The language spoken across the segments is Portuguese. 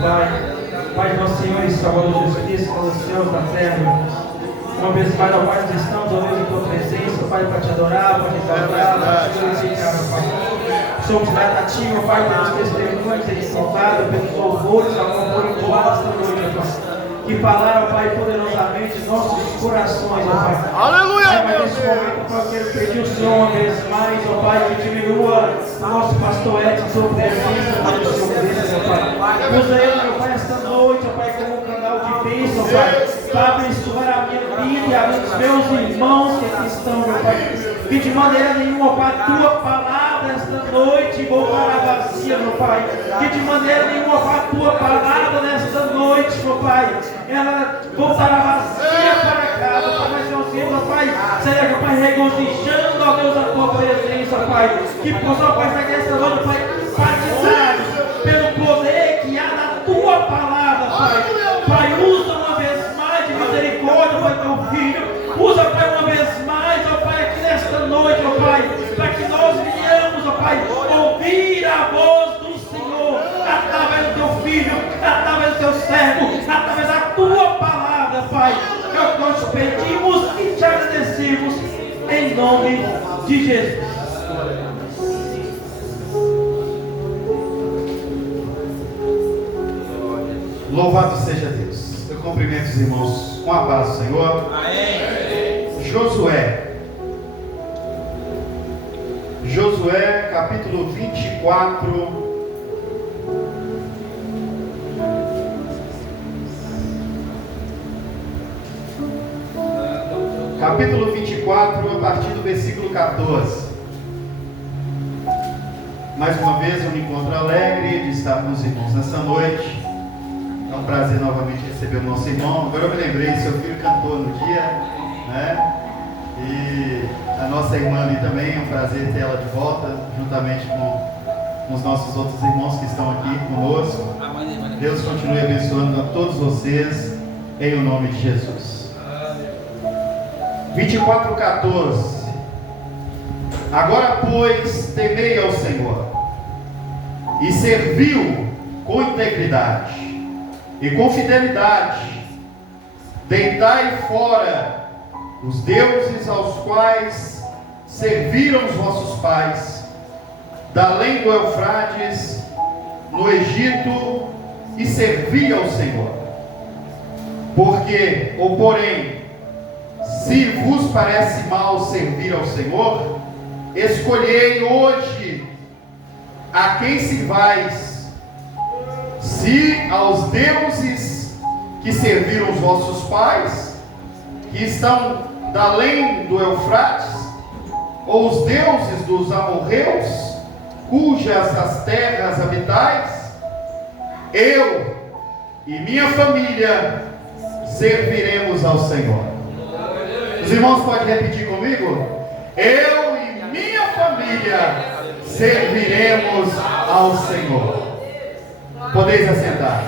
Pai. Pai, nosso Senhor e Salvador Jesus Cristo, para os céus da terra. Uma vez mais, ó Pai, nós estamos, ó Deus, em tua presença, Pai, para te adorar, para te exaltar, para te glorificar, meu Pai. Somos gratos a Ti, meu Pai, pelos testemunhos exaltados, pelos louvores, ao amor entoado esta noite, meu Pai. Que falaram, Pai, poderosamente nossos corações, ó Pai. Aleluia, Pai, meu mas nesse momento, Pai, eu quero pedir o Senhor uma vez mais, ó Pai, que diminua o nosso pastor Edson, sua presença, Pai, do Senhor Deus, ó Pai. Usa ele, meu Pai, esta noite, ó Pai, como um canal de bênção, Pai, para abençoar a minha vida e a dos meus irmãos que aqui estão, meu Pai. Que de maneira nenhuma, Pai, a tua palavra esta noite voltará vazia, meu Pai. Que de maneira nenhuma, Pai, a tua palavra nesta noite, meu Pai, ela voltará vazia para casa, Pai, mas nós vemos, Pai, seja, Pai, regozijando, ó Deus, a tua presença, Pai. Que possa, Pai, nesta noite, Pai, batizados pelo poder que há na tua palavra, Pai. Pai, usa uma vez mais de misericórdia, Pai, teu filho. Usa, Pai, uma vez mais, ó Pai, aqui nesta noite, ó Pai, para que nós venhamos, ó Pai, ouvir a voz do Senhor, através do teu filho, através do teu servo, através da tua palavra, Pai. É o que nós te pedimos e te agradecemos, em nome de Jesus. Louvado seja Deus. Eu cumprimento os irmãos com a paz do Senhor. Amém. Josué, capítulo 24. Capítulo 24, a partir do versículo 14. Mais uma vez eu me encontro alegre de estar com os irmãos nessa noite. É um prazer novamente receber o nosso irmão. Agora eu me lembrei, seu filho cantou no dia, né? E a nossa irmã ali também, é um prazer ter ela de volta, juntamente com os nossos outros irmãos que estão aqui conosco. Deus continue abençoando a todos vocês, em o nome de Jesus. 24:14. Agora, pois, temei ao Senhor e servi-o com integridade e com fidelidade. Deitai fora os deuses aos quais serviram os vossos pais, da além do Eufrates, no Egito, e servi ao Senhor. Porque, ou porém, se vos parece mal servir ao Senhor, escolhei hoje a quem sirvais, se aos deuses que serviram os vossos pais, que estão da além do Eufrates, ou os deuses dos amorreus, cujas as terras habitais. Eu e minha família serviremos ao Senhor. Os irmãos podem repetir comigo? Eu e minha família serviremos ao Senhor. Podeis assentar.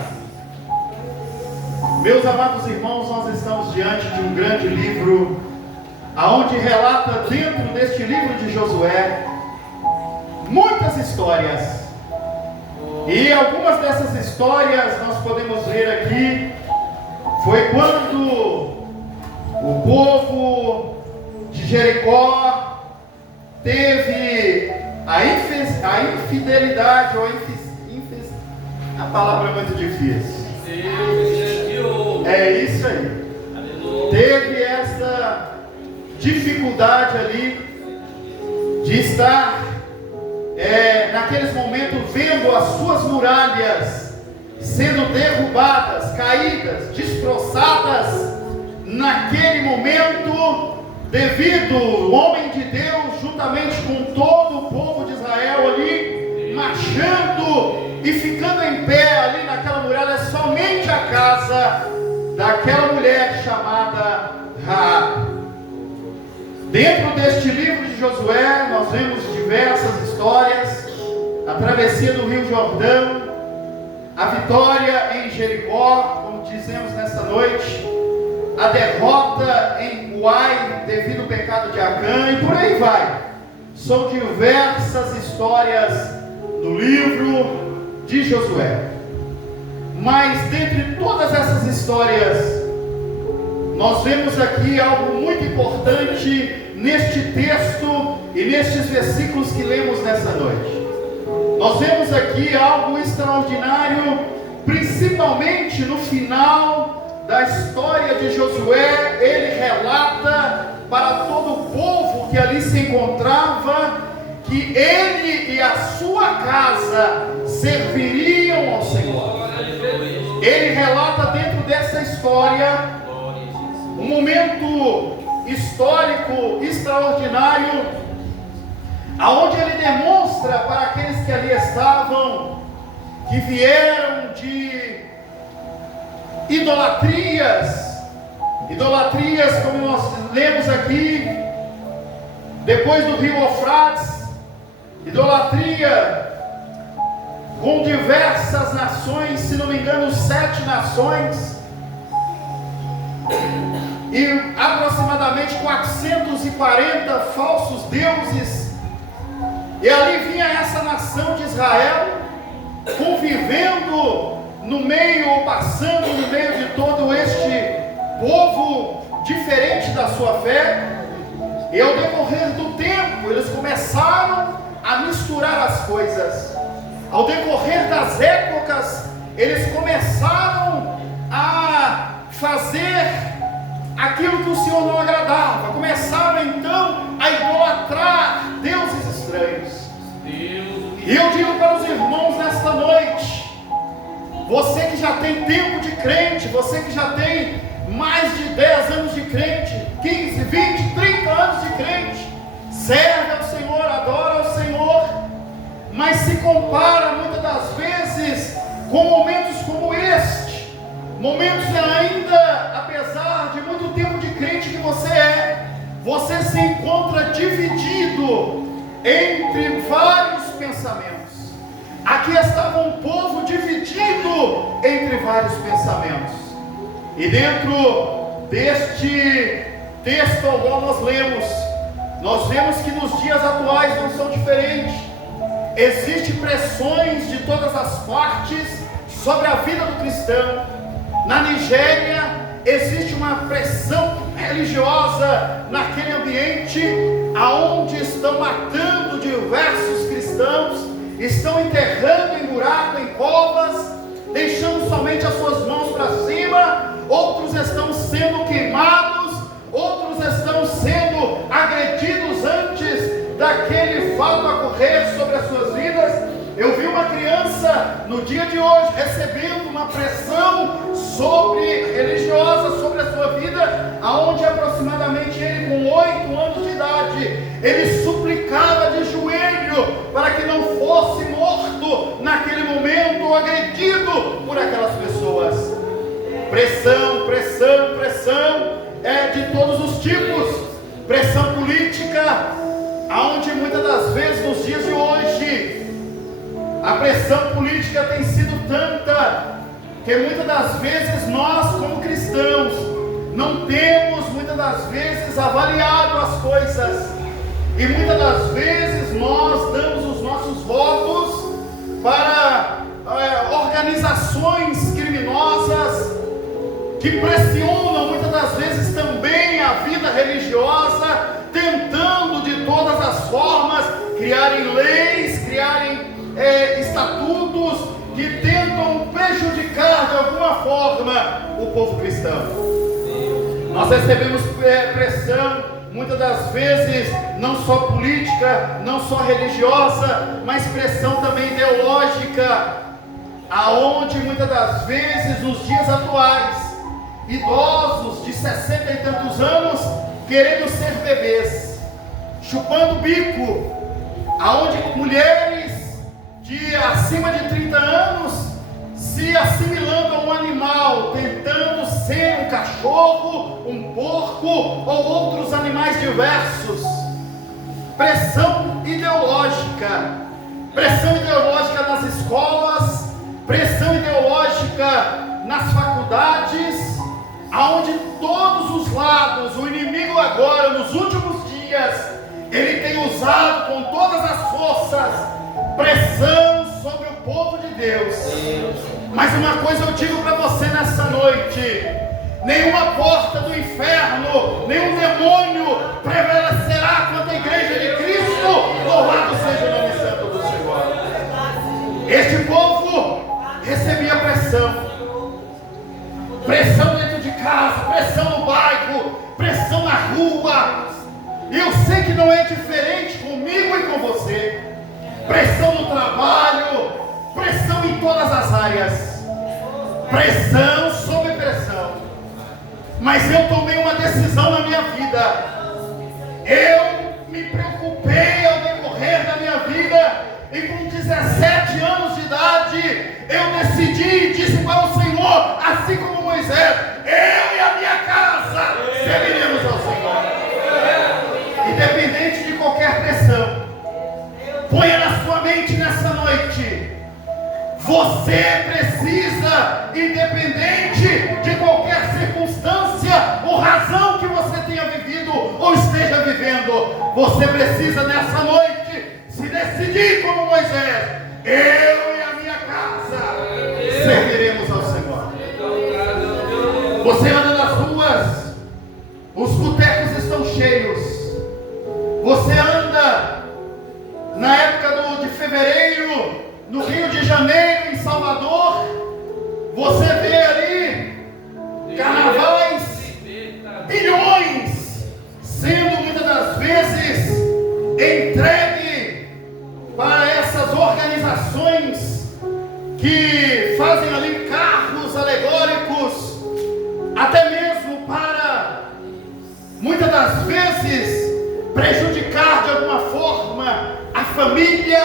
Meus amados irmãos, nós estamos diante de um grande livro, aonde relata dentro deste livro de Josué muitas histórias. E algumas dessas histórias nós podemos ver aqui. Foi quando o povo de Jericó teve a infidelidade, ou a palavra é muito difícil. É isso aí. Teve essa dificuldade ali de estar naqueles momentos vendo as suas muralhas sendo derrubadas, caídas, destroçadas naquele momento, devido o homem de Deus juntamente com todo o povo de Israel ali marchando e ficando em pé ali naquela muralha, somente a casa daquela mulher chamada Raabe. Dentro deste livro de Josué nós vemos diversas histórias: a travessia do Rio Jordão, a vitória em Jericó, como dizemos nessa noite, a derrota em Uai devido ao pecado de Acã, e por aí vai. São diversas histórias no livro de Josué. Mas dentre todas essas histórias, nós vemos aqui algo muito importante neste texto e nestes versículos que lemos nessa noite. Nós vemos aqui algo extraordinário, principalmente no final da história de Josué. Ele relata para todo o povo que ali se encontrava que ele e a sua casa serviriam ao Senhor. Ele relata dentro dessa história um momento histórico extraordinário, aonde ele demonstra para aqueles que ali estavam, que vieram de idolatrias, como nós lemos aqui, depois do rio Eufrates, idolatria com diversas nações, se não me engano 7 nações, e aproximadamente 440 falsos deuses. E ali vinha essa nação de Israel, convivendo no meio, ou passando no meio de todo este povo diferente da sua fé. E ao decorrer do tempo, eles começaram a misturar as coisas. Ao decorrer das épocas, eles começaram a fazer aquilo que o Senhor não agradava. Começaram então a idolatrar deuses estranhos. E eu digo para os irmãos nesta noite, você que já tem tempo de crente, você que já tem mais de 10 anos de crente, 15, 20, 30 anos de crente, serve ao Senhor, adora ao Senhor, mas se compara muitas das vezes com momentos como este, momentos ainda, apesar de muito tempo de crente que você se encontra dividido entre vários pensamentos. Aqui estava um povo dividido entre vários pensamentos. E dentro deste texto ao qual nós vemos que nos dias atuais não são diferentes. Existem pressões de todas as partes sobre a vida do cristão. Na Nigéria existe uma pressão religiosa naquele ambiente, aonde estão matando diversos cristãos, estão enterrando em buraco, em covas, deixando somente as suas mãos para cima. Outros estão sendo queimados, outros estão sendo agredidos antes daquele fato ocorrer sobre as suas vidas. Eu vi uma criança no dia de hoje recebendo uma pressão religiosa sobre a sua vida, aonde aproximadamente ele com 8 anos de idade, ele suplicava de joelho para que não fosse morto naquele momento ou agredido por aquelas pessoas. Pressão de todos os tipos. Pressão política, aonde muitas das vezes nos dias de hoje a pressão política tem sido tanta que muitas das vezes nós como cristãos não temos muitas das vezes avaliado as coisas, e muitas das vezes nós damos os nossos votos para organizações criminosas que pressionam muitas das vezes também a vida religiosa, tentando de todas as formas criarem leis, criarem estatutos que tentam prejudicar de alguma forma o povo cristão. Nós recebemos pressão muitas das vezes não só política, não só religiosa, mas pressão também ideológica, aonde muitas das vezes nos dias atuais, idosos de 60 e tantos anos querendo ser bebês, chupando bico, aonde mulheres de acima de 30 anos se assimilando a um animal, tentando ser um cachorro, um porco ou outros animais diversos. Pressão ideológica nas escolas, pressão ideológica nas faculdades, aonde todos os lados, o inimigo agora, nos últimos dias, ele tem usado com todas as forças pressão sobre o povo de Deus. Mas uma coisa eu digo para você nessa noite: nenhuma porta do inferno, nenhum demônio prevalecerá contra a igreja de Cristo. Louvado seja o nome santo do Senhor. Este povo recebia pressão dentro de casa, pressão no bairro, pressão na rua. E eu sei que não é diferente comigo e com você. Pressão no trabalho, pressão em todas as áreas, pressão sobre pressão. Mas eu tomei uma decisão na minha vida. Eu me preocupei ao decorrer da minha vida, e com 17 anos de idade eu decidi e disse para o Senhor, assim como Moisés: eu e a minha casa serviremos ao Senhor. Independente de qualquer pressão, ponha na sua mente nessa noite: você precisa, independente de qualquer circunstância ou razão que você tenha vivido ou esteja vivendo, você precisa nessa noite se decidir como Moisés: eu e a minha casa serviremos ao Senhor. Você anda nas ruas, os botecos estão cheios. Você anda na época de fevereiro, no Rio de Janeiro, em Salvador, você vê ali carnavais, bilhões, sendo muitas das vezes entregue para essas organizações que fazem ali carros alegóricos, até mesmo para, muitas das vezes, prejudicar de alguma forma a família,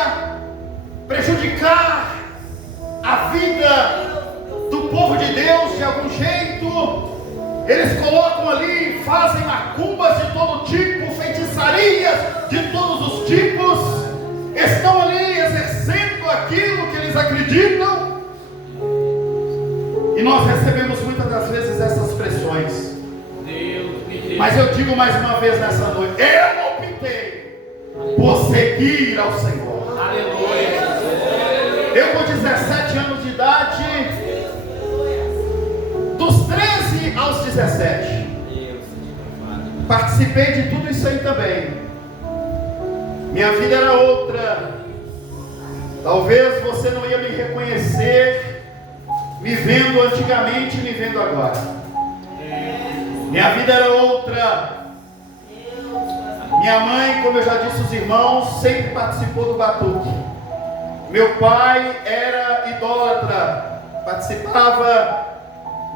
prejudicar a vida do povo de Deus de algum jeito. Eles colocam ali, fazem macumbas de todo tipo, feitiçarias de todos os tipos, estão ali exercendo aquilo que eles acreditam, e nós recebemos muitas das vezes essas pressões. Mas eu digo mais uma vez nessa noite: eu optei por seguir ao Senhor. Aleluia. Eu com 17 anos de idade, dos 13 aos 17, participei de tudo isso aí também. Minha vida era outra. Talvez você não ia me reconhecer me vendo antigamente e me vendo agora. Minha vida era outra. Minha mãe, como eu já disse aos irmãos, sempre participou do batuque. Meu pai era idólatra, participava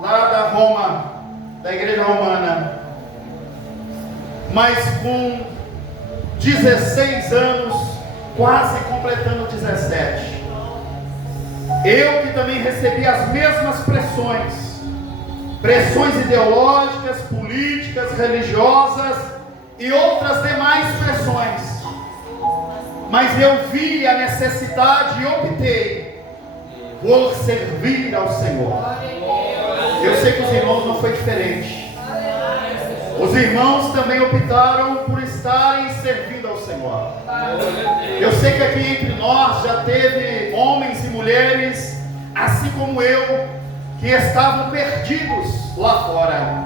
lá da Roma, da igreja romana. Mas com 16 anos, quase completando 17, eu que também recebi as mesmas pressões ideológicas, políticas, religiosas e outras demais pressões, mas eu vi a necessidade e optei por servir ao Senhor. Eu sei que os irmãos não foi diferente. Os irmãos também optaram por estarem servindo ao Senhor. Eu sei que aqui entre nós já teve homens e mulheres, assim como eu, que estavam perdidos lá fora.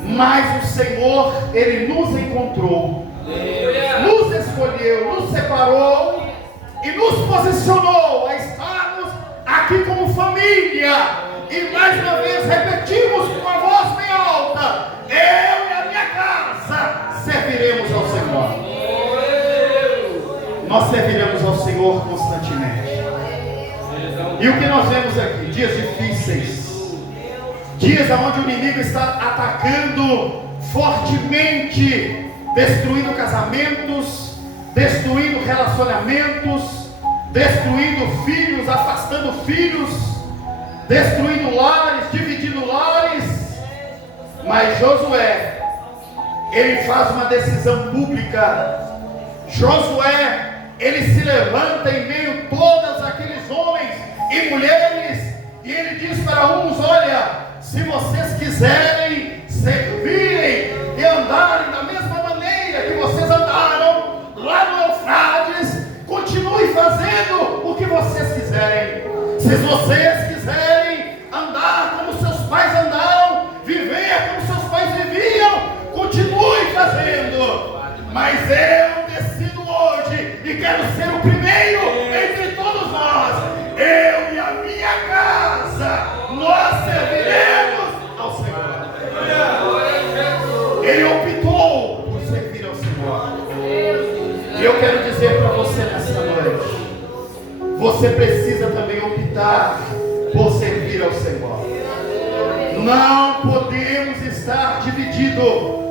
Mas o Senhor, Ele nos encontrou, nos escolheu, nos separou e nos posicionou a estarmos aqui como família. E mais uma vez repetimos com a voz bem alta: eu e a minha casa serviremos ao Senhor. Nós serviremos ao Senhor constantemente. E o que nós vemos aqui? Dias difíceis, dias onde o inimigo está atacando fortemente, destruindo casamentos, destruindo relacionamentos, destruindo filhos, afastando filhos, destruindo lares, dividindo lares. Mas Josué, ele faz uma decisão pública. Josué, ele se levanta em meio a todos aqueles homens e mulheres, e ele diz para uns: olha, se vocês quiserem servirem e andarem da mesma maneira que vocês andaram lá no Eufrates, continue fazendo o que vocês quiserem. Se vocês quiserem mas eu decido hoje e quero ser o primeiro entre todos nós. Eu e a minha casa, nós serviremos ao Senhor. Ele optou por servir ao Senhor. E eu quero dizer para você nessa noite, você precisa também optar por servir ao Senhor. Não podemos estar divididos.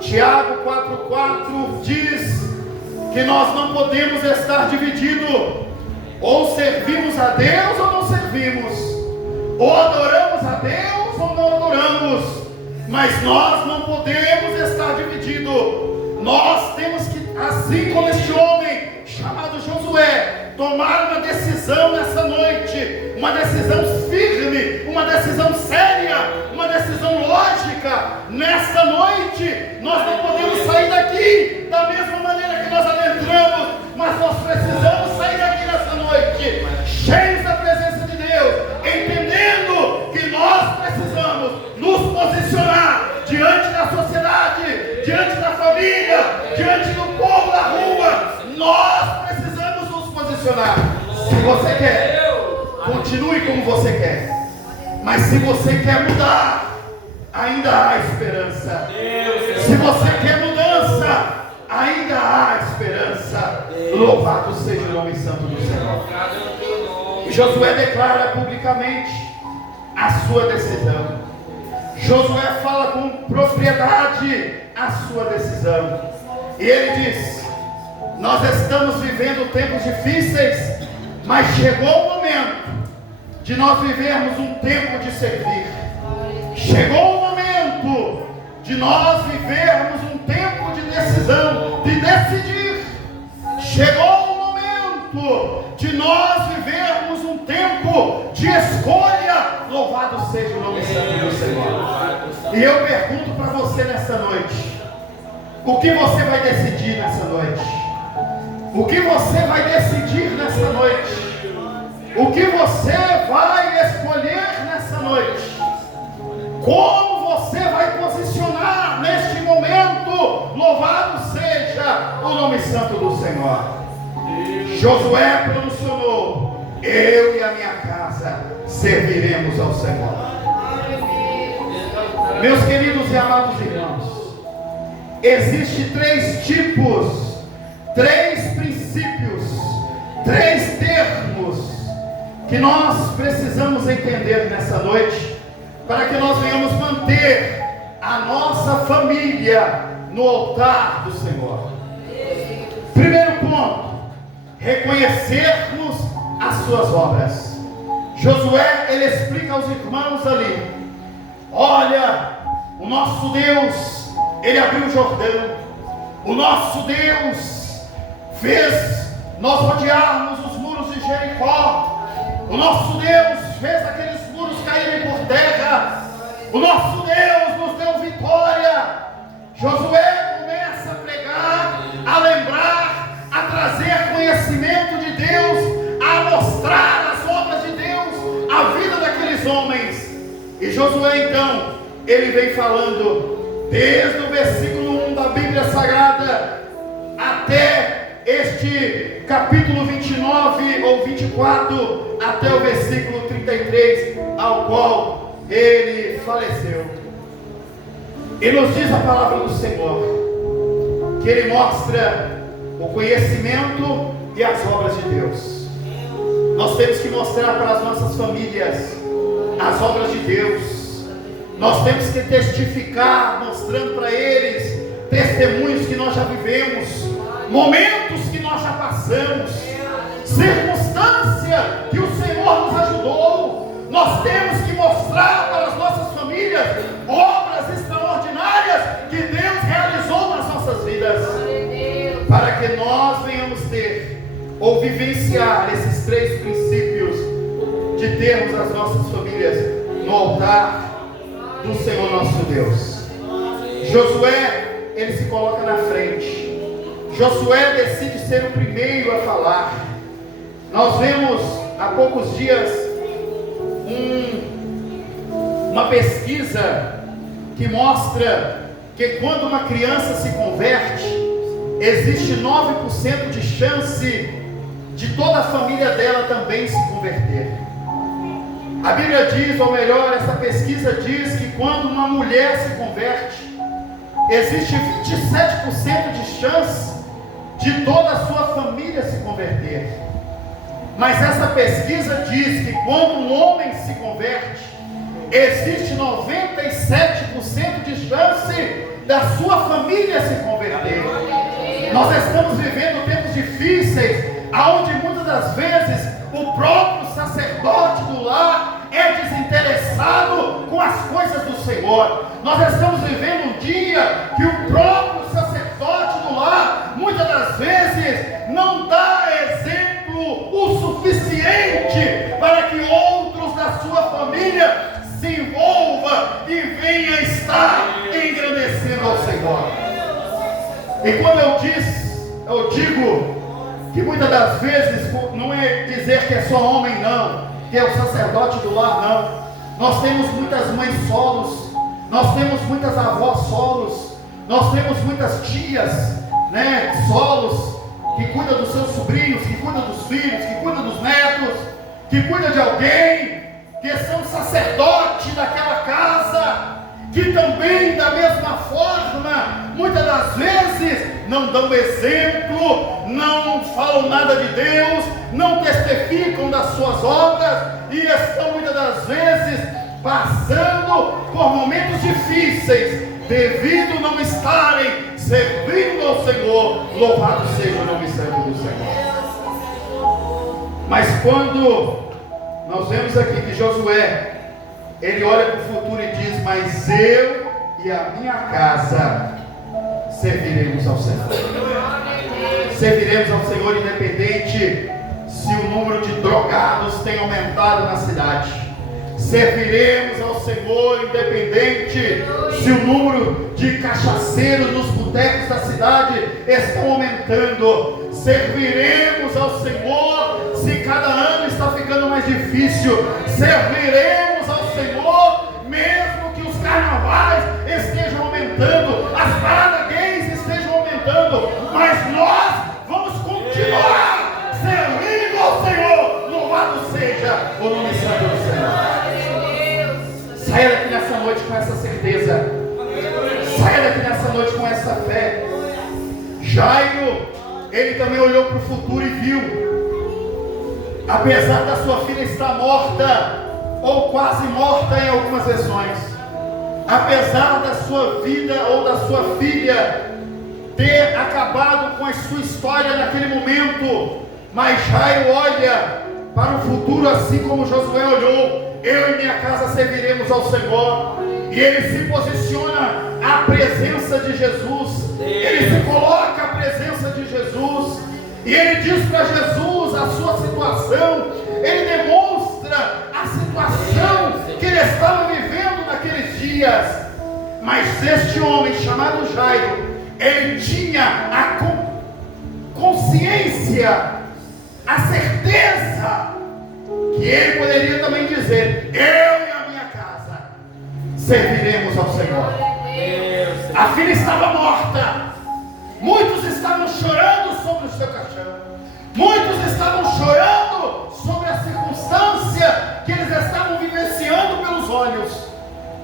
Tiago 4,4 diz que nós não podemos estar divididos. Ou servimos a Deus ou não servimos. Ou adoramos a Deus ou não adoramos. Mas nós não podemos estar divididos. Nós temos que, assim como este homem chamado Josué, tomar uma decisão nessa noite, uma decisão firme, uma decisão séria, uma decisão lógica. Nessa noite, nós não podemos sair daqui da mesma maneira que nós adentramos, mas nós precisamos sair daqui nessa noite, cheios da presença de Deus, entendendo que nós precisamos nos posicionar diante da sociedade, diante da família, diante do povo da rua. Nós precisamos nos posicionar. Se você quer, continue como você quer. Mas se você quer mudar, ainda há esperança. Se você quer mudança, ainda há esperança. Louvado seja o nome santo do Senhor. E Josué declara publicamente a sua decisão. Josué fala com propriedade a sua decisão. E ele diz: nós estamos vivendo tempos difíceis, mas chegou o momento de nós vivermos um tempo de servir. Chegou o momento de nós vivermos um tempo de decisão, de decidir. Chegou o momento de nós vivermos um tempo de escolha. Louvado seja o nome santo do Senhor. E eu pergunto para você nessa noite: o que você vai decidir nessa noite? O que você vai decidir nessa noite? O que você vai escolher nessa noite? Como você vai posicionar neste momento? Louvado seja o nome santo do Senhor. Josué pronunciou: eu e a minha casa serviremos ao Senhor. Meus queridos e amados irmãos, existem 3 tipos, 3 princípios, 3 termos que nós precisamos entender nessa noite, para que nós venhamos manter a nossa família no altar do Senhor. Primeiro ponto: reconhecermos as suas obras. Josué, ele explica aos irmãos ali: olha, o nosso Deus, ele abriu o Jordão. O nosso Deus fez nós rodearmos os muros de Jericó. O nosso Deus fez aqueles muros caírem por terra. O nosso Deus nos deu vitória. Josué começa a pregar, a lembrar, a trazer conhecimento de Deus, a mostrar as obras de Deus, a vida daqueles homens. E Josué então, ele vem falando desde o versículo 1 da Bíblia Sagrada até este capítulo 29 ou 24, até o versículo 33, ao qual ele faleceu. E nos diz a palavra do Senhor que ele mostra o conhecimento e as obras de Deus. Nós temos que mostrar para as nossas famílias as obras de Deus. Nós temos que testificar, mostrando para eles testemunhos que nós já vivemos, momentos que nós já passamos, circunstância que o Senhor nos ajudou. Nós temos que mostrar para as nossas famílias obras extraordinárias que Deus realizou nas nossas vidas, para que nós venhamos ter ou vivenciar esses 3 princípios de termos as nossas famílias no altar do Senhor nosso Deus. Josué, ele se coloca na frente. Josué decide ser o primeiro a falar. Nós vemos há poucos dias uma pesquisa que mostra que quando uma criança se converte, existe 9% de chance de toda a família dela também se converter. A Bíblia diz, ou melhor, essa pesquisa diz que quando uma mulher se converte, existe 27% de chance de toda a sua família se converter. Mas essa pesquisa diz que quando um homem se converte, existe 97% de chance da sua família se converter. Nós estamos vivendo tempos difíceis, onde muitas das vezes o próprio sacerdote do lar é desinteressado com as coisas do Senhor. Nós estamos vivendo um dia que o próprio sacerdote do lar, muitas das vezes, não dá exemplo o suficiente para que outros da sua família se envolva e venha estar engrandecendo ao Senhor. E quando eu digo que muitas das vezes não é dizer que é só homem não, que é o sacerdote do lar não. Nós temos muitas mães solos, nós temos muitas avós solos, nós temos muitas tias, né, solos, que cuidam dos seus sobrinhos, que cuidam dos filhos, que cuidam dos netos, que cuidam de alguém, que são sacerdotes daquela casa, que também da mesma forma, muitas das vezes, não dão exemplo, não falam nada de Deus, não testificam das suas obras, e estão muitas das vezes passando por momentos difíceis, devido a não estarem servindo ao Senhor. Louvado seja o nome santo do Senhor. Mas quando nós vemos aqui que Josué, ele olha para o futuro e diz: mas eu e a minha casa serviremos ao Senhor. Serviremos ao Senhor independente se o número de drogados tem aumentado na cidade. Serviremos ao Senhor independente se o número de cachaceiros nos botecos da cidade estão aumentando. Serviremos ao Senhor se cada ano está ficando mais difícil. Serviremos ao Senhor mesmo que os carnavais estejam aumentando, as paradas gays estejam aumentando, mas nós vamos continuar servindo ao Senhor. Louvado seja o nome santo do Senhor. Saia daqui nessa noite com essa certeza. Saia daqui nessa noite com essa fé. Jairo, ele também olhou para o futuro e viu, apesar da sua filha estar morta, ou quase morta em algumas versões, apesar da sua vida ou da sua filha ter acabado com a sua história naquele momento, mas Jairo olha para o futuro assim como Josué olhou. Eu e minha casa serviremos ao Senhor. E ele se posiciona à presença de Jesus. Ele se coloca à presença de Jesus. E ele diz para Jesus a sua situação. Ele demonstra a situação que ele estava vivendo naqueles dias. Mas este homem chamado Jairo, ele tinha a consciência, a certeza que ele poderia também dizer: eu e a minha casa serviremos ao Senhor. A filha estava morta, muitos estavam chorando sobre o seu caixão, muitos estavam chorando sobre a circunstância que eles estavam vivenciando pelos olhos.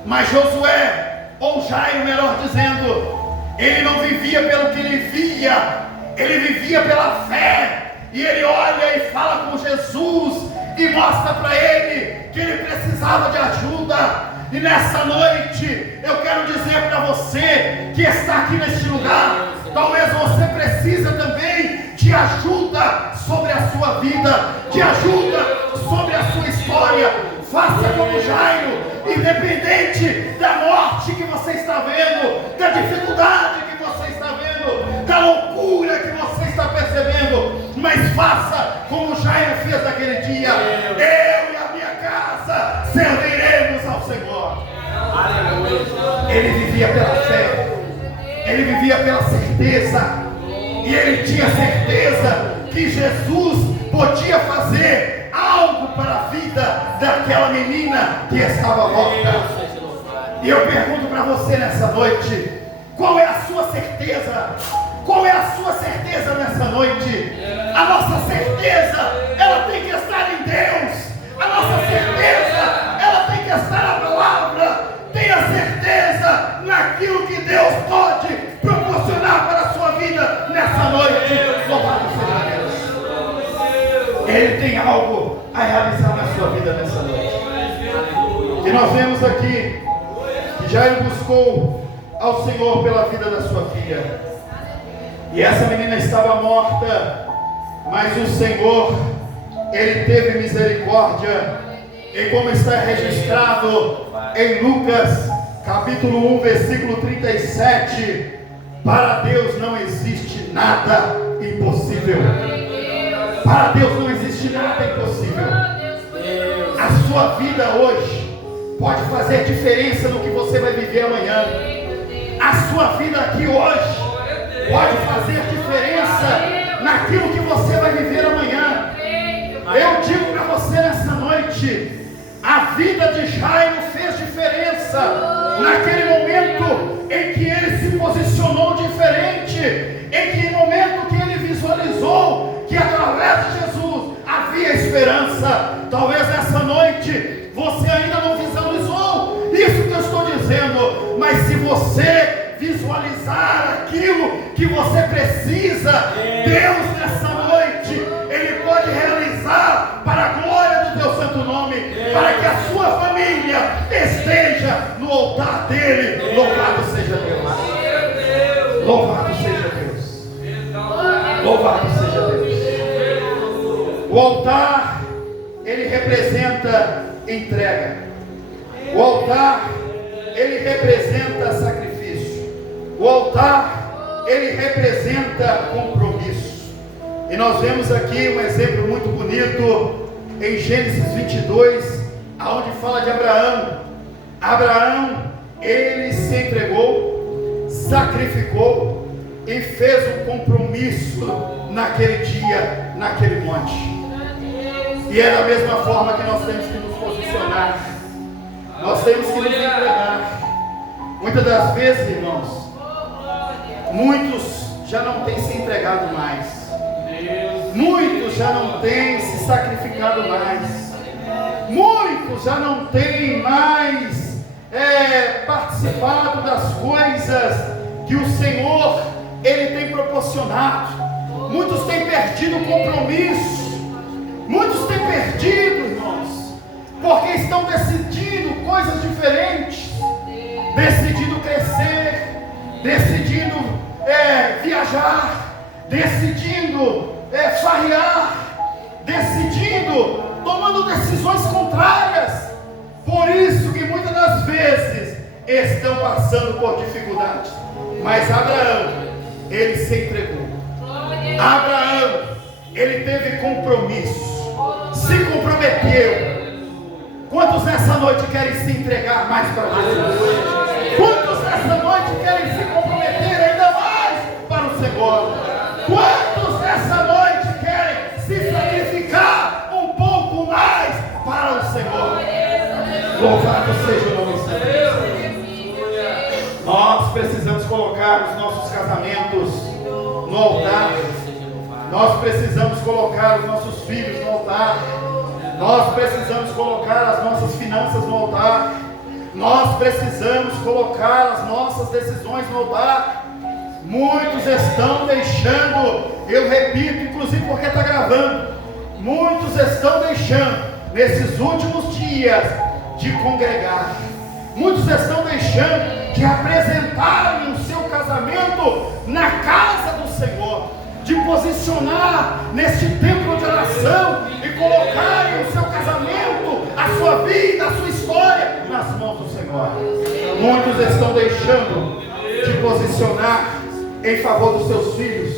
Mas Josué, ou Jairo melhor dizendo, ele não vivia pelo que ele via, ele vivia pela fé. E ele olha e fala com Jesus e mostra para ele que ele precisava de ajuda. E nessa noite eu quero dizer para você que está aqui neste lugar, talvez você precisa também de ajuda sobre a sua vida, de ajuda sobre a sua história. Faça como Jairo, independente da morte que você está vendo, da dificuldade que você está vendo, da loucura que você está percebendo, mas faça como Jairo fez naquele dia. Eu e a minha casa serviremos ao Senhor. Ele vivia pela fé, ele vivia pela certeza, e ele tinha certeza que Jesus podia fazer algo para a vida daquela menina que estava morta. E eu pergunto para você nessa noite: qual é a sua certeza? Qual é a sua certeza nessa noite? A nossa certeza, ela tem que estar em Deus. A nossa certeza, ela tem que estar na palavra. Tenha certeza naquilo que Deus pode proporcionar para a sua vida nessa noite. Louvado seja Deus. Ele tem algo a realizar na sua vida nessa noite. E nós vemos aqui que Jairo buscou ao Senhor pela vida da sua filha. E essa menina estava morta, mas o Senhor, Ele teve misericórdia. E como está registrado em Lucas, capítulo 1, versículo 37, para Deus não existe nada impossível. Para Deus não existe nada impossível. A sua vida hoje pode fazer diferença no que você vai viver amanhã. A sua vida aqui hoje pode fazer diferença naquilo que você vai viver amanhã. Eu digo para você nessa noite, a vida de Jairo fez diferença naquele momento em que ele se posicionou diferente, em que momento que ele visualizou que através de Jesus havia esperança. Talvez essa noite você ainda não visualizou isso que eu estou dizendo, mas se você visualizar aquilo que você precisa, Deus nessa noite, Ele pode realizar para a glória do teu santo nome, para que a sua família esteja no altar dele. Louvado seja Deus. Louvado seja Deus. Louvado seja Deus. O altar, ele representa entrega. O altar, ele representa sacrifício. O altar, ele representa compromisso. E nós vemos aqui um exemplo muito bonito em Gênesis 22, aonde fala de Abraão. Abraão, ele se entregou, sacrificou e fez um compromisso naquele dia, naquele monte. E é da mesma forma que nós temos que nos posicionar. Nós temos que nos entregar. Muitas das vezes, irmãos, muitos já não têm se entregado mais. Muitos já não têm se sacrificado mais. Muitos já não têm mais participado das coisas que o Senhor, Ele tem proporcionado. Muitos têm perdido o compromisso. Muitos têm perdido, irmãos, porque estão decidindo coisas diferentes, decidindo crescer, decidindo viajar, decidindo farrear, decidindo, tomando decisões contrárias. Por isso que muitas das vezes estão passando por dificuldades. Mas Abraão, ele se entregou. Abraão, ele teve compromisso, se comprometeu. Quantos nessa noite querem se entregar mais para Jesus? Quantos nessa noite querem se comprometer ainda mais para o Senhor? Quantos nessa noite querem se sacrificar um pouco mais para o Senhor? Louvado seja o nome de Deus. Nós precisamos colocar os nossos casamentos no altar. Nós precisamos colocar os nossos filhos no altar. Nós precisamos colocar as nossas finanças no altar. Nós precisamos colocar as nossas decisões no altar. Muitos estão deixando, eu repito, inclusive porque está gravando, muitos estão deixando, nesses últimos dias, de congregar. Muitos estão deixando de apresentarem o seu casamento na casa do Senhor, de posicionar neste templo de oração e colocarem o seu casamento, a sua vida, a sua história nas mãos do Senhor. Muitos estão deixando de posicionar em favor dos seus filhos,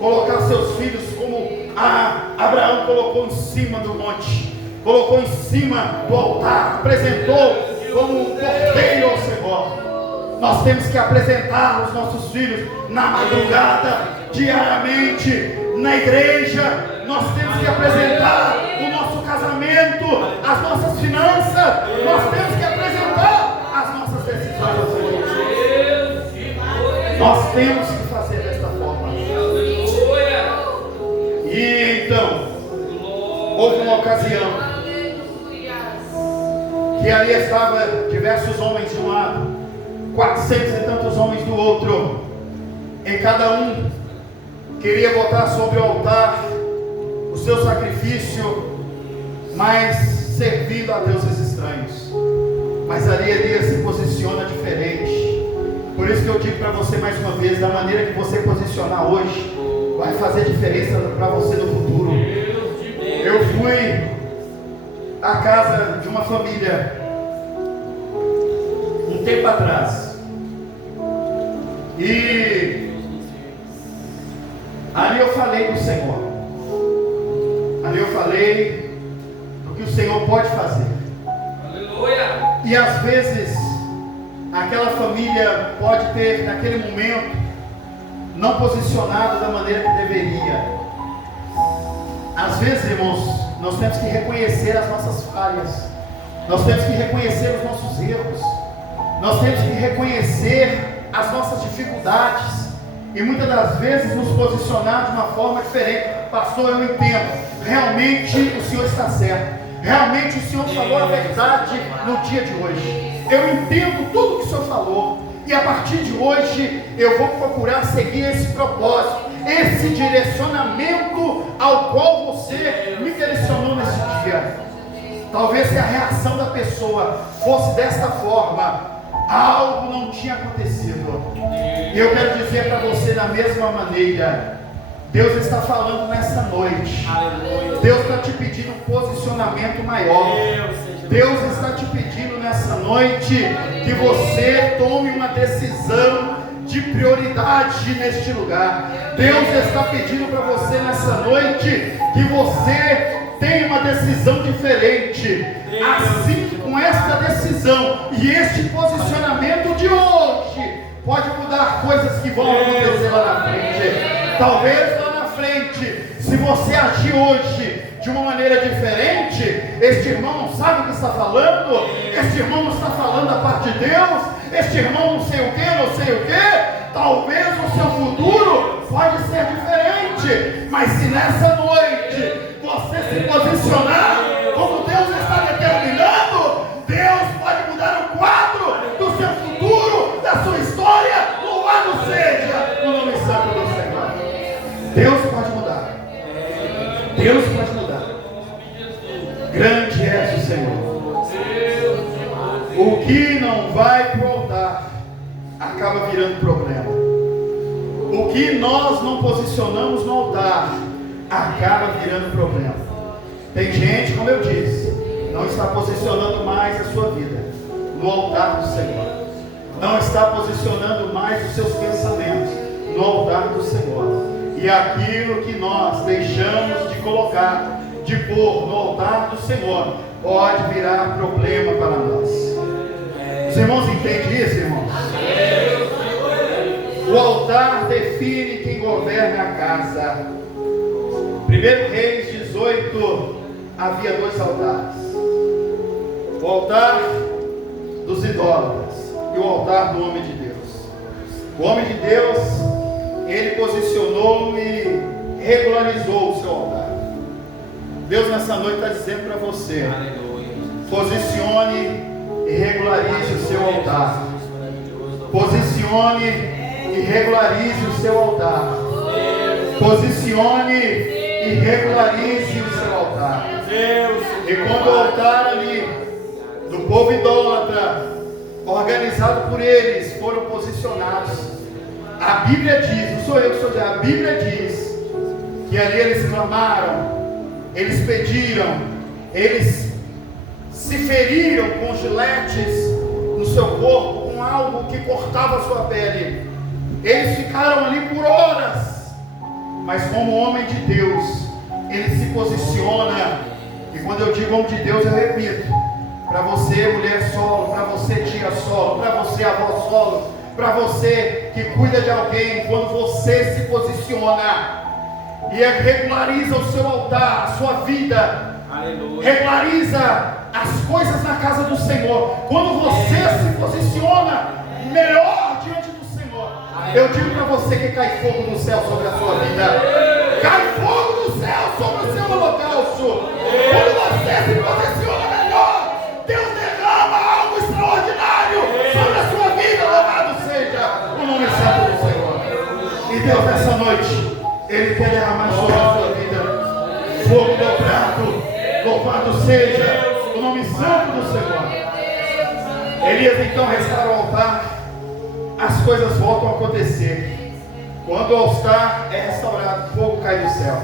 colocar seus filhos como Abraão colocou em cima do monte, colocou em cima do altar, apresentou como um cordeiro ao Senhor. Nós temos que apresentar os nossos filhos na madrugada, diariamente, na igreja. Nós temos que apresentar o nosso casamento, as nossas finanças. Nós temos que apresentar as nossas decisões ao Senhor. Nós temos que fazer desta forma. que ali estavam diversos homens de um lado, 400 e tantos homens do outro, e cada um queria botar sobre o altar o seu sacrifício, mas servindo a deuses estranhos. Mas ali Elias se posiciona diferente. Por isso que eu digo para você mais uma vez, da maneira que você posicionar hoje, vai fazer diferença para você no futuro. Eu fui à casa de uma família um tempo atrás, e ali eu falei do Senhor, ali eu falei do que o Senhor pode fazer. Aleluia. E às vezes aquela família pode ter naquele momento não posicionado da maneira que deveria. Às vezes, irmãos, nós temos que reconhecer as nossas falhas, nós temos que reconhecer os nossos erros, nós temos que reconhecer as nossas dificuldades, e muitas das vezes nos posicionar de uma forma diferente. Pastor, eu entendo, realmente o Senhor está certo, realmente o Senhor falou a verdade no dia de hoje, eu entendo tudo que o Senhor falou, e a partir de hoje eu vou procurar seguir esse propósito, esse direcionamento ao qual você me direcionou nesse dia. Talvez se a reação da pessoa fosse desta forma, algo não tinha acontecido. E eu quero dizer para você da mesma maneira, Deus está falando nessa noite. Deus está te pedindo um posicionamento maior. Deus está te pedindo nessa noite que você tome uma decisão de prioridade neste lugar. Deus está pedindo para você nessa noite que você tenha uma decisão diferente. Assim, com esta decisão e este posicionamento de hoje, pode mudar coisas que vão acontecer lá na frente. Talvez lá na frente, se você agir hoje de uma maneira diferente, este irmão não sabe o que está falando, este irmão não está falando da parte de Deus, este irmão não sei o que, talvez o seu futuro pode ser diferente, mas se nessa noite você se posicionar como Deus está determinando, Deus pode mudar o quadro do seu futuro, da sua história. Louvado seja o nome santo do Senhor. Deus pode mudar, Deus pode mudar. Grande és o Senhor. O que não vai para o altar acaba virando problema. O que nós não posicionamos no altar acaba virando problema. Tem gente, como eu disse, não está posicionando mais a sua vida no altar do Senhor, não está posicionando mais os seus pensamentos no altar do Senhor, e aquilo que nós deixamos de colocar, de pôr no altar do Senhor, pode virar problema para nós. Os irmãos entendem isso, irmãos? O altar define quem governa a casa. 1 Reis 18, havia dois altares: o altar dos idólatras e o altar do homem de Deus. O homem de Deus, ele posicionou e regularizou o seu altar. Deus nessa noite está dizendo para você: posicione e regularize o seu altar. Posicione e regularize o seu altar. Posicione e regularize o seu altar. E quando o altar ali do povo idólatra, organizado por eles, foram posicionados, a Bíblia diz, não sou eu que estou dizendo, a Bíblia diz que ali eles clamaram, eles pediram, eles se feriram com giletes no seu corpo, com algo que cortava a sua pele. Eles ficaram ali por horas. Mas como homem de Deus, ele se posiciona. E quando eu digo homem de Deus, eu repito: para você, mulher solo, para você, tia solo, para você, avó solo, para você que cuida de alguém, quando você se posiciona e regulariza o seu altar, a sua vida, aleluia, regulariza as coisas na casa do Senhor, quando você se posiciona melhor diante do Senhor, eu digo para você que cai fogo no céu sobre a sua vida, cai fogo no céu sobre o seu holocausto. Quando você se posiciona melhor, Deus derrama seja o nome santo do Senhor. Elias então restaura o altar, as coisas voltam a acontecer. Quando o altar é restaurado, fogo cai do céu.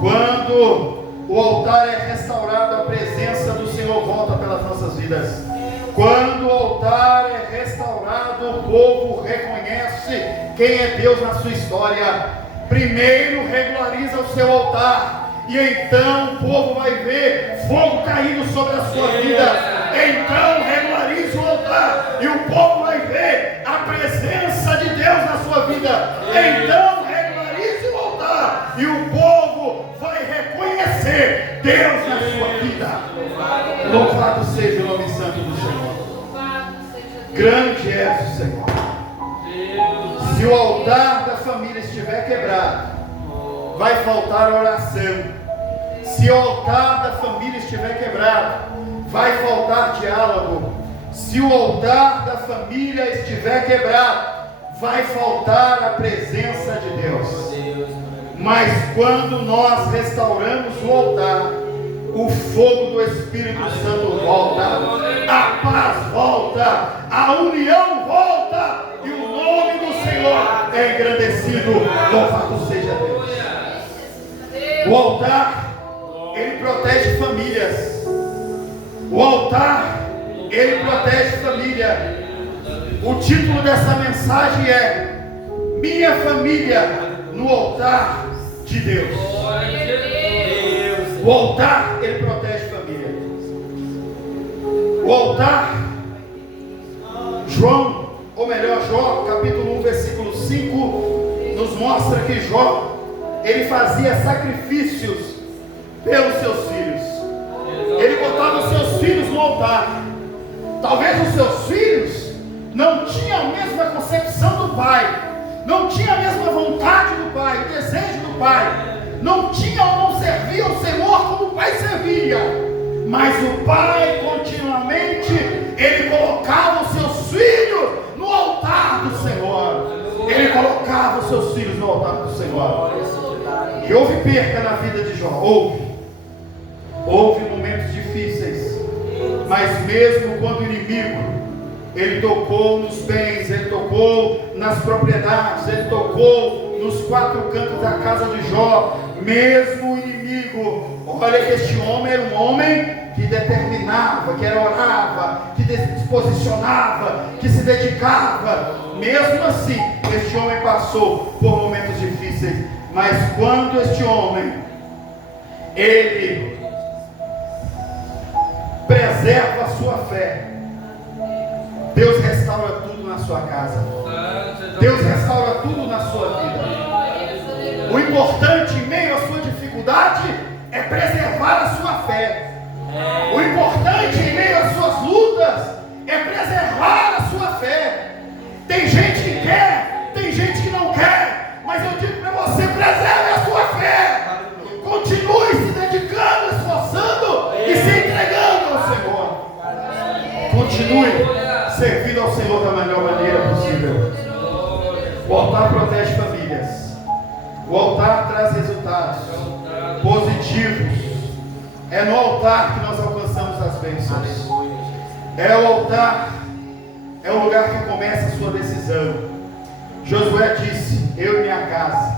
Quando o altar é restaurado, a presença do Senhor volta pelas nossas vidas. Quando o altar é restaurado, o povo reconhece quem é Deus na sua história. Primeiro regulariza o seu altar, e então o povo vai ver fogo caindo sobre a sua vida. Então regularize o altar, e o povo vai ver a presença de Deus na sua vida. Então regularize o altar, e o povo vai reconhecer Deus na sua vida. Louvado seja o nome santo do Senhor. Grande é o Senhor. Se o altar da família estiver quebrado, vai faltar oração. Se o altar da família estiver quebrado, vai faltar diálogo. Se o altar da família estiver quebrado, vai faltar a presença de Deus. Mas quando nós restauramos o altar, o fogo do Espírito Santo volta, a paz volta, a união volta, e o nome do Senhor é engrandecido. Louvado seja Deus. O altar, ele protege famílias. O altar, ele protege família. O título dessa mensagem é Minha Família no Altar de Deus. O altar, ele protege família. O altar, Jó, capítulo 1, versículo 5, nos mostra que Jó, ele fazia sacrifícios pelos seus filhos. Ele botava os seus filhos no altar. Talvez os seus filhos não tinham a mesma concepção do pai, não tinham a mesma vontade do pai, o desejo do pai, não tinham ou não serviam o Senhor como o pai servia, mas o pai continuamente, ele colocava os seus filhos no altar do Senhor. Ele colocava os seus filhos no altar do Senhor. E houve perca na vida de Jó, houve momentos difíceis, mas mesmo quando o inimigo, ele tocou nos bens, ele tocou nas propriedades, ele tocou nos quatro cantos da casa de Jó, mesmo o inimigo, olha que este homem era um homem que determinava, que orava, que se posicionava, que se dedicava. Mesmo assim, este homem passou por momentos difíceis, mas quando este homem, ele preserva a sua fé, Deus restaura tudo na sua casa. Deus restaura tudo na sua vida. O importante em meio à sua dificuldade é preservar a sua fé. O importante em meio às suas lutas é preservar a sua fé. Tem gente que quer, tem gente que não quer, mas eu digo para você, preserve a sua fé. Continue se dedicando, esforçando e se entregando ao Senhor. Continue servindo ao Senhor da melhor maneira possível. O altar protege famílias. O altar traz resultados positivos. É no altar que nós alcançamos as bênçãos. É o altar, é o lugar que começa a sua decisão. Josué disse: eu e minha casa.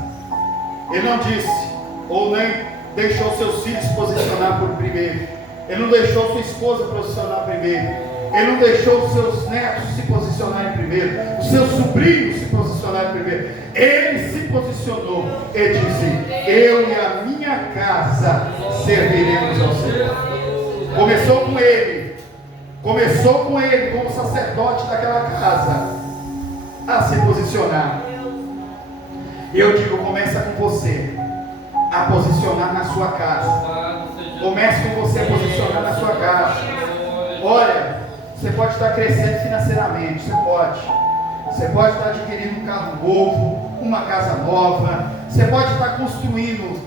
Ele não disse, ou nem deixou seus filhos se posicionar por primeiro. Ele não deixou sua esposa posicionar primeiro. Ele não deixou os seus netos se posicionarem primeiro, os seus sobrinhos se posicionarem primeiro. Ele se posicionou e disse: eu e a minha casa serviremos ao Senhor. Começou com ele como sacerdote daquela casa a se posicionar. E eu digo, começa com você a posicionar na sua casa. Comece com você a posicionar na sua casa. Olha, você pode estar crescendo financeiramente, você pode estar adquirindo um carro novo, uma casa nova, você pode estar construindo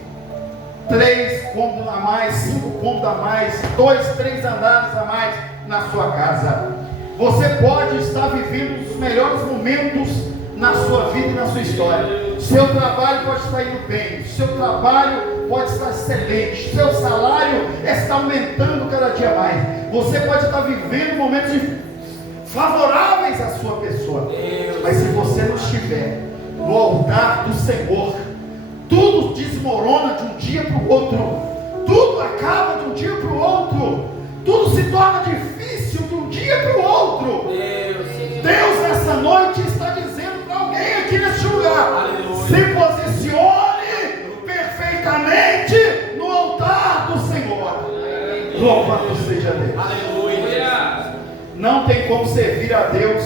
3 cômodos a mais, 5 cômodos a mais, 2, 3 andares a mais na sua casa. Você pode estar vivendo os melhores momentos na sua vida e na sua história. Seu trabalho pode estar indo bem, seu trabalho pode estar excelente, seu salário está aumentando cada dia mais, você pode estar vivendo momentos favoráveis à sua pessoa, mas se você não estiver no altar do Senhor, tudo desmorona de um dia para o outro, tudo acaba de um dia para o outro, tudo se torna difícil de um dia para o outro. Deus nessa noite está dizendo para alguém aqui neste lugar: se posicione perfeitamente no altar do Senhor. Louvado seja Deus. Aleluia. Não tem como servir a Deus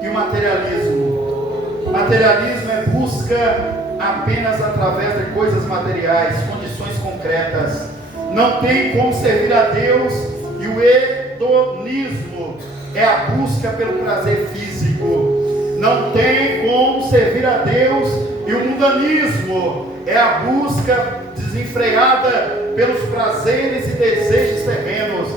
e o materialismo. Materialismo é busca apenas através de coisas materiais, condições concretas. Não tem como servir a Deus, e o hedonismo é a busca pelo prazer físico. Não tem como servir a Deus, e o mundanismo é a busca desenfreada pelos prazeres e desejos terrenos.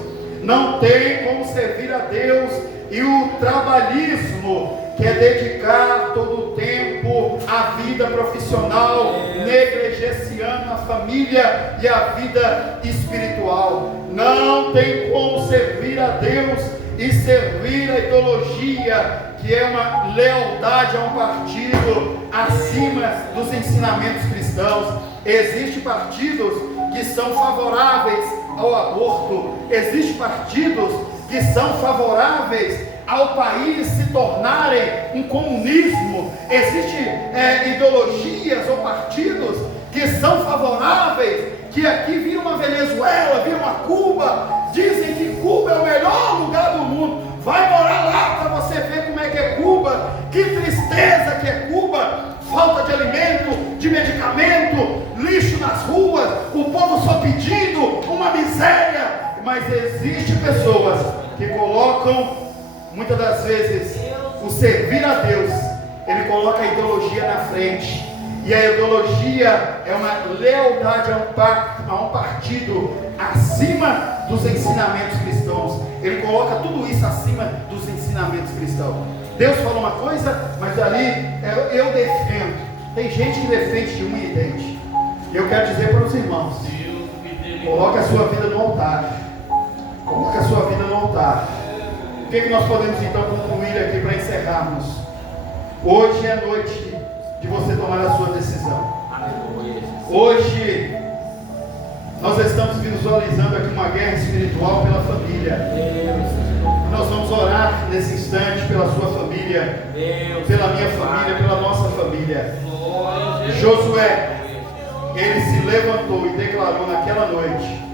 Não tem como servir a Deus, e o trabalhismo, que é dedicar todo o tempo à vida profissional, negligenciando a família e a vida espiritual. Não tem como servir a Deus e servir a ideologia, que é uma lealdade a um partido acima dos ensinamentos cristãos. Existem partidos que são favoráveis ao aborto, existem partidos que são favoráveis ao país se tornarem um comunismo, existem ideologias ou partidos que são favoráveis, que aqui vira uma Venezuela, vira uma Cuba, dizem que Cuba é o melhor lugar do mundo. Vai morar lá para você ver como é que é Cuba, que tristeza que é Cuba, falta de alimento, de medicamento, lixo nas ruas, o povo só pedindo, uma miséria. Mas existem pessoas que colocam, muitas das vezes, o servir a Deus, ele coloca a ideologia na frente, e a ideologia é uma lealdade a um partido acima dos ensinamentos cristãos. Ele coloca tudo isso acima dos ensinamentos cristãos. Deus falou uma coisa, mas ali eu defendo. Tem gente que defende de unha e dente, e eu quero dizer para os irmãos: coloque a sua vida no altar. Coloque a sua vida no altar. O que nós podemos então concluir aqui para encerrarmos? Hoje é noite de você tomar a sua decisão. Hoje nós estamos visualizando aqui uma guerra espiritual pela família. Nós vamos orar nesse instante pela sua família, pela minha família, pela nossa família. Josué, ele se levantou e declarou naquela noite: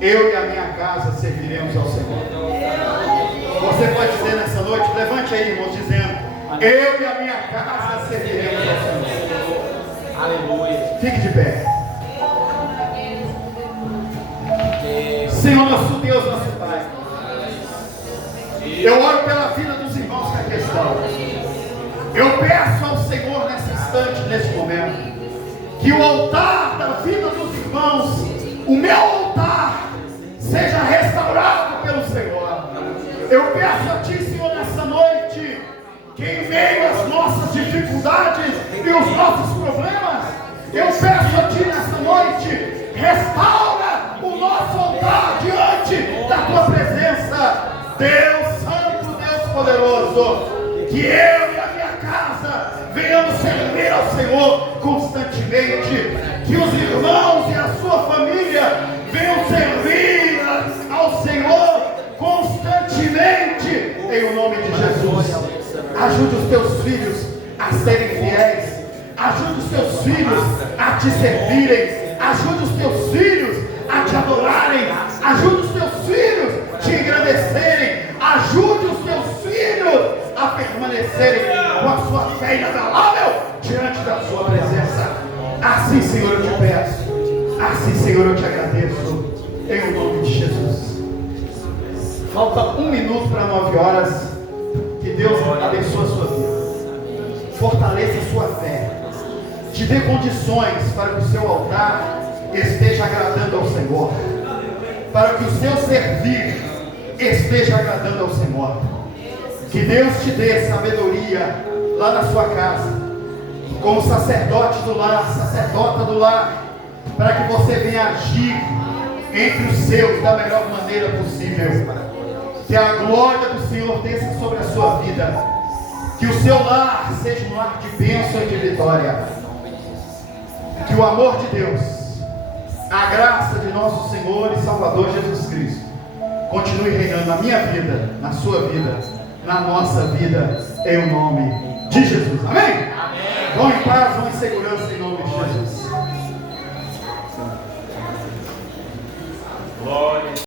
eu e a minha casa serviremos ao Senhor. Você pode dizer nessa noite, levante aí, irmãos, dizendo: eu e a minha casa serviremos ao Senhor. Aleluia. Fique de pé. Senhor nosso Deus, nosso Pai, eu oro pela vida dos irmãos que aqui estão. Eu peço ao Senhor nesse instante, nesse momento, que o altar da vida dos irmãos, o meu altar, seja restaurado pelo Senhor. Eu peço a Ti, Senhor, nessa noite, que em meio às nossas dificuldades e os nossos problemas, eu peço a Ti nessa noite, restaura o nosso altar diante da Tua presença. Deus Santo, Deus Poderoso, que eu e a minha casa venhamos servir ao Senhor constantemente, que os irmãos e a sua família venham servir ao Senhor constantemente, em o nome de Jesus. Ajude os teus filhos a serem fiéis, ajude os teus filhos a te servirem, ajude os teus filhos a te adorarem, ajude os teus filhos a te engrandecerem, ajude os teus filhos a permanecerem com a sua fé inabalável diante da sua presença. Assim, Senhor, eu te peço, assim, Senhor, eu te agradeço, em o nome de Jesus. Falta 1 minuto para 9 horas. Que Deus abençoe a sua vida, fortaleça a sua fé, te dê condições para que o seu altar esteja agradando ao Senhor, para que o seu servir esteja agradando ao Senhor. Que Deus te dê sabedoria lá na sua casa, como sacerdote do lar, sacerdota do lar, para que você venha agir entre os seus da melhor maneira possível. Que a glória do Senhor desça sobre a sua vida. Que o seu lar seja um lar de bênção e de vitória. Que o amor de Deus, a graça de nosso Senhor e Salvador Jesus Cristo continue reinando na minha vida, na sua vida, na nossa vida, em o nome de Jesus. Amém? Vão em paz, vão em segurança.